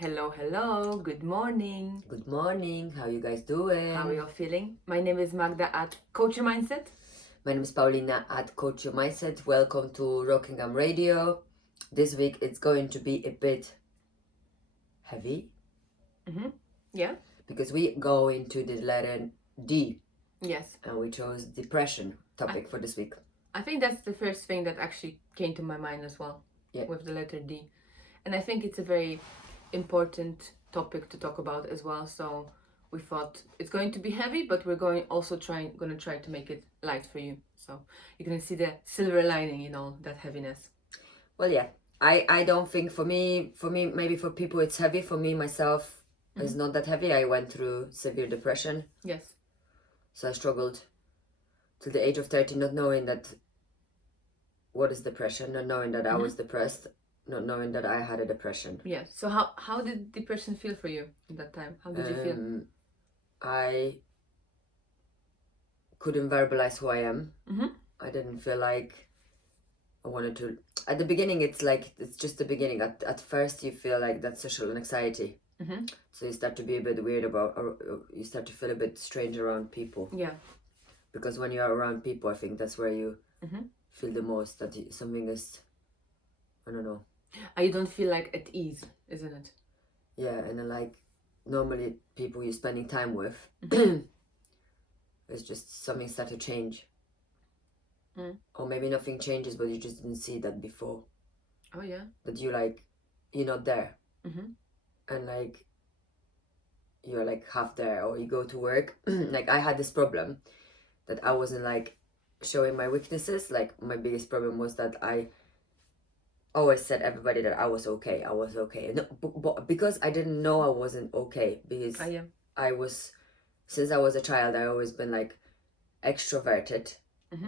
Hello, hello, good morning. Good morning, how you guys doing? How are you all feeling? My name is Magda at Coach Your Mindset. My name is Paulina at Coach Your Mindset. Welcome to Rockingham Radio. This week it's going to be a bit heavy Yeah? because we go into the letter D Yes. and we chose depression topic for this week. I think that's the first thing that actually came to my mind as well. Yeah. With the letter D. And I think it's a very important topic to talk about as well. So we thought it's going to be heavy, but we're going to try to make it light for you. So you're going to see the silver lining in all that heaviness. Well, yeah, I don't think for me, maybe for people it's heavy. For me, myself, it's not that heavy. I went through severe depression. Yes. So I struggled to the age of 30, not knowing that what is depression, not knowing that I was depressed, not knowing that I had a depression. Yeah. So how did depression feel for you at that time? How did you feel? I couldn't verbalize who I am. I didn't feel like I wanted to. At the beginning, it's just the beginning. At first, you feel like that social anxiety. So you start to be a bit weird about, or you start to feel a bit strange around people. Yeah. Because when you're around people, I think that's where you feel the most that something is, I don't know. You don't feel like at ease, isn't it? Yeah, and then like normally people you're spending time with, it's just something start to change. Or maybe nothing changes, but you just didn't see that before. Oh yeah. That you're not there. And like you're like half there, or you go to work. Like I had this problem that I wasn't like showing my weaknesses. Like my biggest problem was that I always said everybody that I was okay. No, but because I didn't know I wasn't okay, because I was, since I was a child, I always been like extroverted,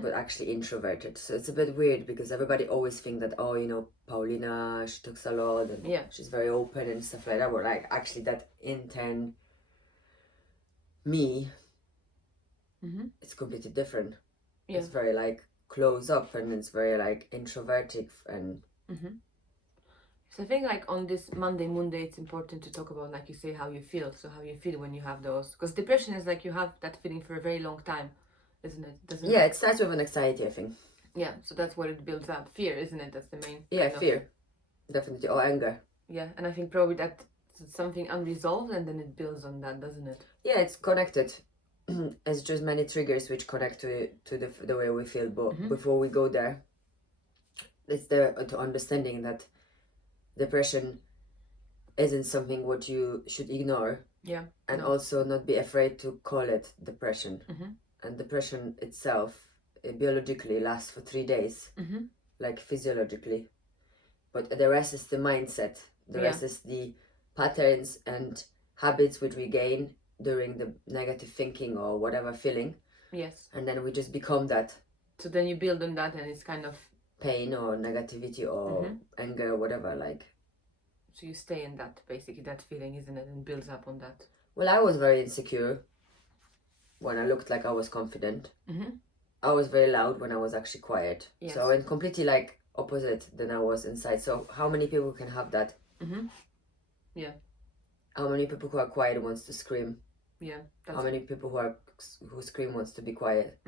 but actually introverted. So it's a bit weird because everybody always think that, oh, Paulina, she talks a lot and she's very open and stuff like that. But like actually that intern me, it's completely different. Yeah. It's very like close up and it's very like introverted and. So I think like on this Monday, it's important to talk about, like you say, how you feel. So how you feel when you have those, because depression is like you have that feeling for a very long time, isn't it? Yeah, it starts with an anxiety, I think. Yeah, so that's what it builds up. Fear, isn't it? That's the main. Yeah, fear, definitely, or anger. Yeah, and I think probably that's something unresolved, and then it builds on that, doesn't it? Yeah, it's connected. It's just many triggers which connect to the way we feel. But before we go there, it's to understanding that depression isn't something what you should ignore. Yeah. And also not be afraid to call it depression. And depression itself, biologically, lasts for 3 days, like physiologically. But the rest is the mindset. The rest is the patterns and habits which we gain during the negative thinking or whatever feeling. Yes. And then we just become that. So then you build on that and it's kind of pain or negativity or anger or whatever, like. So you stay in that, basically, that feeling, isn't it? And builds up on that. Well, I was very insecure when I looked like I was confident. I was very loud when I was actually quiet. Yes. So I went completely like opposite than I was inside. So how many people can have that? Yeah. How many people who are quiet wants to scream? Yeah. How many people who scream wants to be quiet?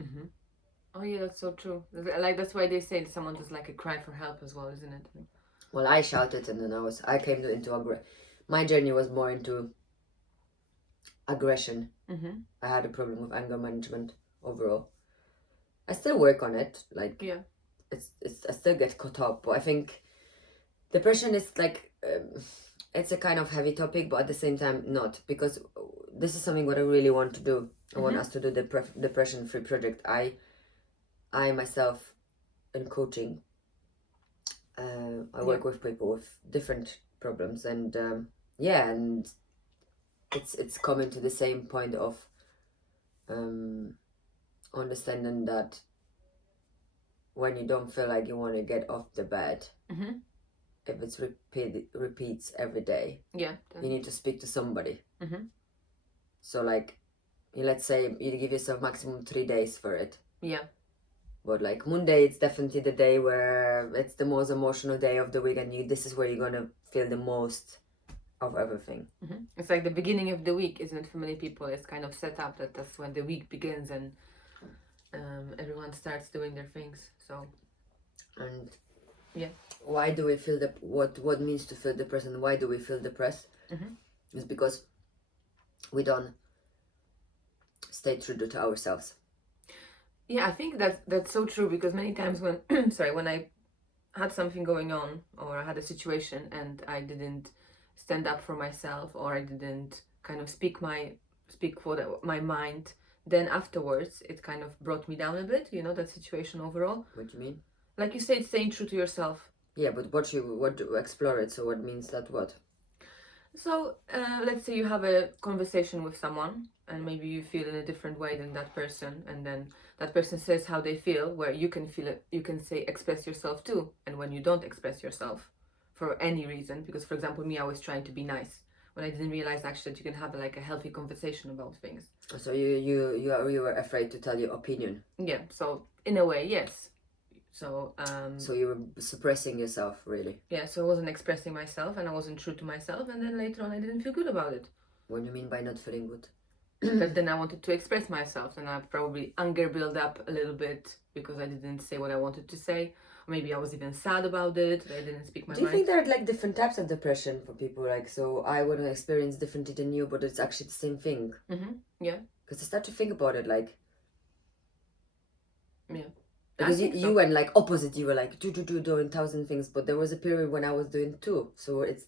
Oh yeah, that's so true. Like that's why they say someone does like a cry for help as well, isn't it? Well, I shouted and then I came into my journey was more into aggression. I had a problem with anger management overall. I still work on it. Like it's I still get caught up, but I think depression is like it's a kind of heavy topic, but at the same time not, because this is something what I really want to do. I want us to do the depression-free project. I myself in coaching, I work with people with different problems, and and it's coming to the same point of understanding that when you don't feel like you want to get off the bed, if it's repeats every day, you need to speak to somebody. So like, let's say you give yourself maximum 3 days for it. Yeah. But like Monday, it's definitely the day where it's the most emotional day of the week, and this is where you're gonna feel the most of everything. It's like the beginning of the week, isn't it? For many people, it's kind of set up that that's when the week begins and everyone starts doing their things. So, And yeah, why do we feel what means to feel depressed, and why do we feel depressed? It's because we don't stay true to ourselves. Yeah, I think that's so true, because many times when when I had something going on, or I had a situation and I didn't stand up for myself, or I didn't kind of speak for my mind, then afterwards it kind of brought me down a bit, that situation overall. What do you mean? Like you said, staying true to yourself. Yeah, but what do explore it? So what means that what? So let's say you have a conversation with someone and maybe you feel in a different way than that person, and then that person says how they feel, where you can feel it, you can say express yourself too. And when you don't express yourself for any reason, because for example me, I was trying to be nice when I didn't realize actually that you can have like a healthy conversation about things. So you were afraid to tell your opinion. Yeah, so in a way, yes. So so you were suppressing yourself, really. Yeah, so I wasn't expressing myself and I wasn't true to myself, and then later on I didn't feel good about it. What do you mean by not feeling good? But then I wanted to express myself, and I probably anger built up a little bit because I didn't say what I wanted to say. Or maybe I was even sad about it. I didn't speak my mind. Do you think there are like different types of depression for people? Like, so I want to experience differently than you, but it's actually the same thing. Yeah. Because I start to think about it, like. Yeah. Because you went like opposite. You were like doing 1,000 things, but there was a period when I was doing 2. So it's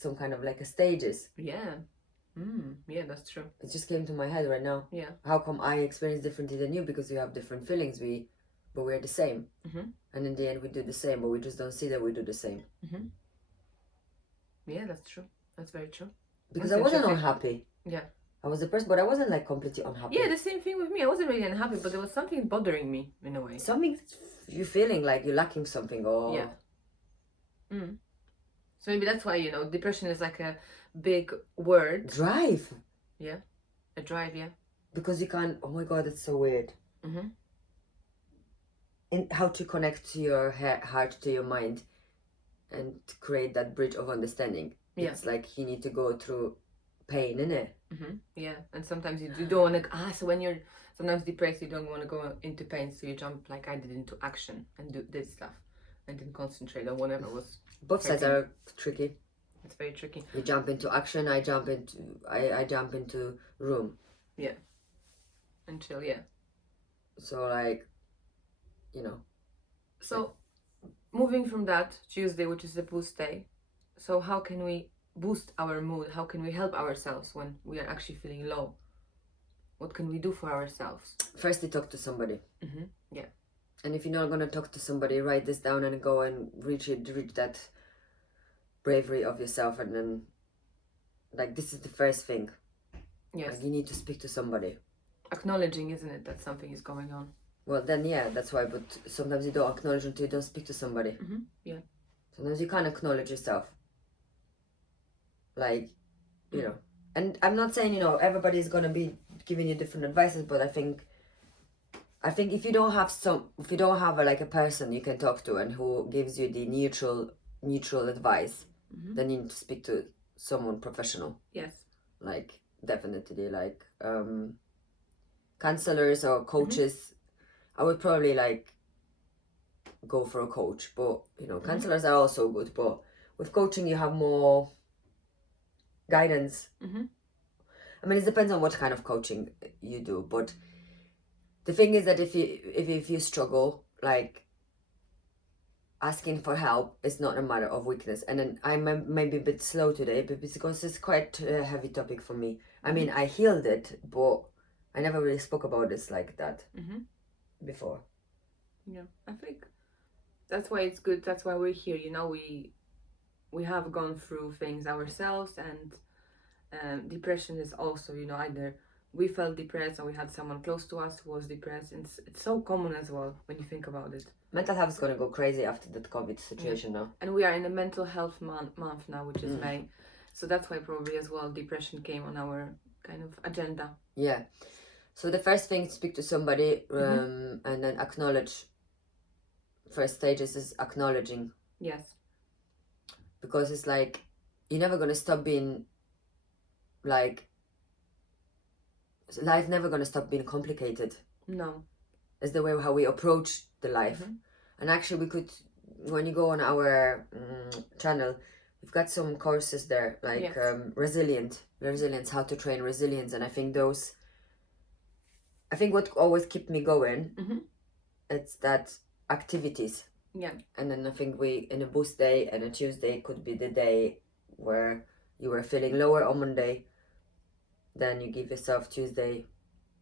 some kind of like a stages. Yeah. Yeah, that's true. It just came to my head right now. Yeah. How come I experience differently than you? Because you have different feelings. But we're the same. And in the end, we do the same, but we just don't see that we do the same. Yeah, that's true. That's very true. Because I wasn't unhappy. Yeah. I was depressed, but I wasn't like completely unhappy. Yeah, the same thing with me. I wasn't really unhappy, but there was something bothering me in a way. Something you're feeling like you're lacking something, or yeah. So maybe that's why depression is like a big word. Drive. Yeah, a drive. Yeah. Because you can't. Oh my god, it's so weird. And how to connect to your heart to your mind, and to create that bridge of understanding. Yeah. It's like you need to go through pain, innit? Yeah, and sometimes you don't want to. So when you're sometimes depressed, you don't want to go into pain, so you jump, like I did, into action and did stuff, and didn't concentrate on whatever was. Both sides are tricky. It's very tricky. You jump into action. I jump into room. Yeah. Until yeah. So like, So, moving from that Tuesday, which is the boost day. So how can we boost our mood? How can we help ourselves when we are actually feeling low? What can we do for ourselves? Firstly, talk to somebody. Yeah. And if you're not gonna talk to somebody, write this down and go and reach that bravery of yourself, and then, like, this is the first thing. Yes. Like, you need to speak to somebody. Acknowledging, isn't it, that something is going on? Well, then yeah, that's why. But sometimes you don't acknowledge until you don't speak to somebody. Yeah. Sometimes you can't acknowledge yourself. Like, and I'm not saying everybody's gonna be giving you different advices, but I think if you don't have a person you can talk to and who gives you the neutral advice, then you need to speak to someone professional. Yes. Like, definitely, like counselors or coaches. I would probably like go for a coach, but counselors are also good, but with coaching you have more guidance. I mean, it depends on what kind of coaching you do, but the thing is that if you struggle, like, asking for help is not a matter of weakness. And then I'm maybe a bit slow today, but because it's quite a heavy topic for me. I mean, I healed it, but I never really spoke about this like that before. Yeah, I think that's why it's good. That's why we're here. We have gone through things ourselves, and depression is also, either we felt depressed or we had someone close to us who was depressed. And it's so common as well when you think about it. Mental health is going to go crazy after that COVID situation now. And we are in a mental health month now, which is May. So that's why probably as well depression came on our kind of agenda. Yeah. So the first thing, speak to somebody, and then acknowledge. First stages is acknowledging. Yes. Because it's like, you're never gonna stop being like, life never gonna stop being complicated. No. It's the way how we approach the life. And actually we could, when you go on our channel, we've got some courses there, like resilience, how to train resilience. And I think what always kept me going, it's that activities. Yeah. And then I think in a boost day and a Tuesday could be the day where you were feeling lower on Monday, then you give yourself Tuesday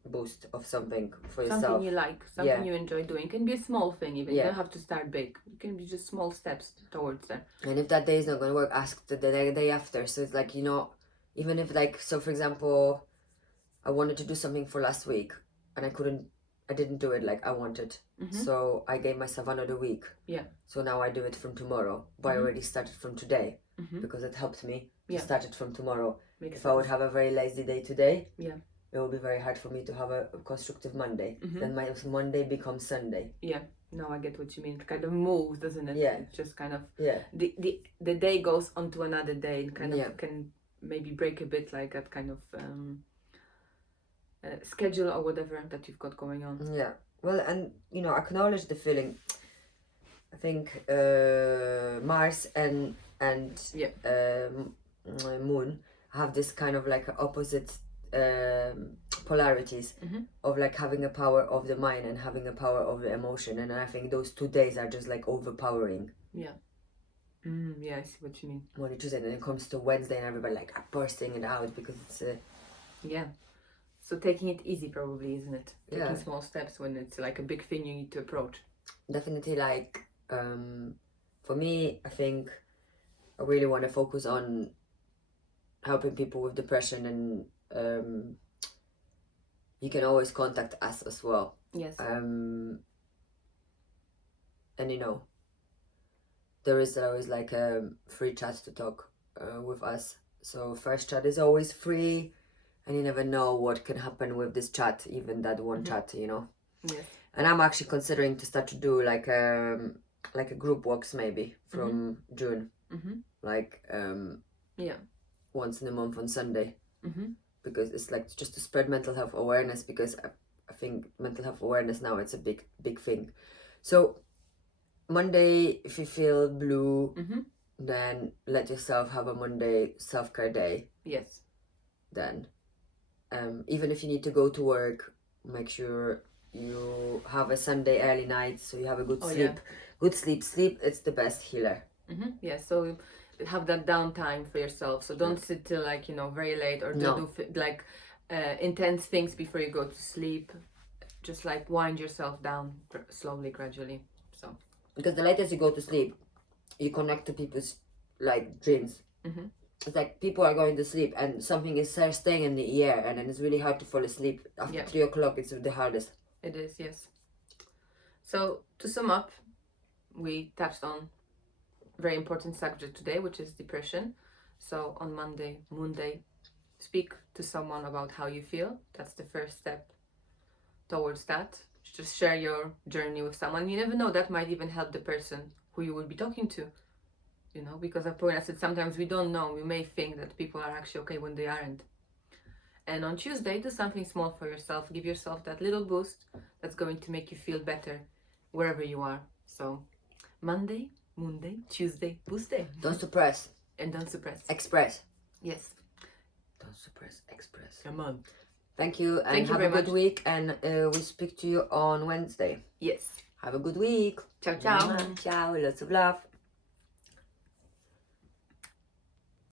boost of something for yourself. Something you like, something you enjoy doing. It can be a small thing even. You don't have to start big. It can be just small steps towards that. And if that day is not going to work, ask the day after. So it's like, even if like, so for example, I wanted to do something for last week and I didn't do it like I wanted. So I gave myself another week. Yeah. So now I do it from tomorrow. But I already started from today because it helped me to start it from tomorrow. Makes if sense. I would have a very lazy day today, it will be very hard for me to have a constructive Monday. Then my Monday becomes Sunday. Yeah. No, I get what you mean. It kind of moves, doesn't it? Yeah. It's just kind of the day goes onto another day and kind of can maybe break a bit like that kind of schedule or whatever that you've got going on. Yeah. Well, and acknowledge the feeling. I think Mars and Moon have this kind of like opposite polarities of like having a power of the mind and having a power of the emotion, and I think those 2 days are just like overpowering. Yeah. Yeah, I see what you mean. Monday, Tuesday, and then it comes to Wednesday and everybody like bursting it out because it's yeah. So taking it easy probably, isn't it? Taking Yeah. small steps when it's like a big thing you need to approach. Definitely like for me, I think I really want to focus on helping people with depression, and you can always contact us as well. Yes. And there is always like a free chat to talk with us. So first chat is always free, and you never know what can happen with this chat, even that one chat, Yes. And I'm actually considering to start to do like a group walks maybe from June, like once in a month on Sunday, because it's like just to spread mental health awareness, because I think mental health awareness now, it's a big thing. So Monday, if you feel blue, then let yourself have a Monday self-care day. Yes. Then even if you need to go to work, make sure you have a Sunday early night so you have a good sleep. Yeah. Good sleep, it's the best healer. Yeah, so have that downtime for yourself. So don't sit till like very late, or do like intense things before you go to sleep. Just like wind yourself down slowly, gradually. So because the later you go to sleep, you connect to people's like dreams. It's like people are going to sleep and something is staying in the air, and then it's really hard to fall asleep after 3 o'clock. It's the hardest. It is, yes. So to sum up, we touched on a very important subject today, which is depression. So on Monday, speak to someone about how you feel. That's the first step towards that. Just share your journey with someone. You never know, that might even help the person who you will be talking to. Because I said sometimes we don't know. We may think that people are actually okay when they aren't. And on Tuesday, do something small for yourself. Give yourself that little boost that's going to make you feel better wherever you are. So Monday, Tuesday, boost day. Don't suppress. And don't suppress. Express. Yes. Don't suppress, express. Come on. Thank you, and Thank you have very a good much. week, and we speak to you on Wednesday. Yes. Have a good week. Ciao, ciao. Ciao, lots of love.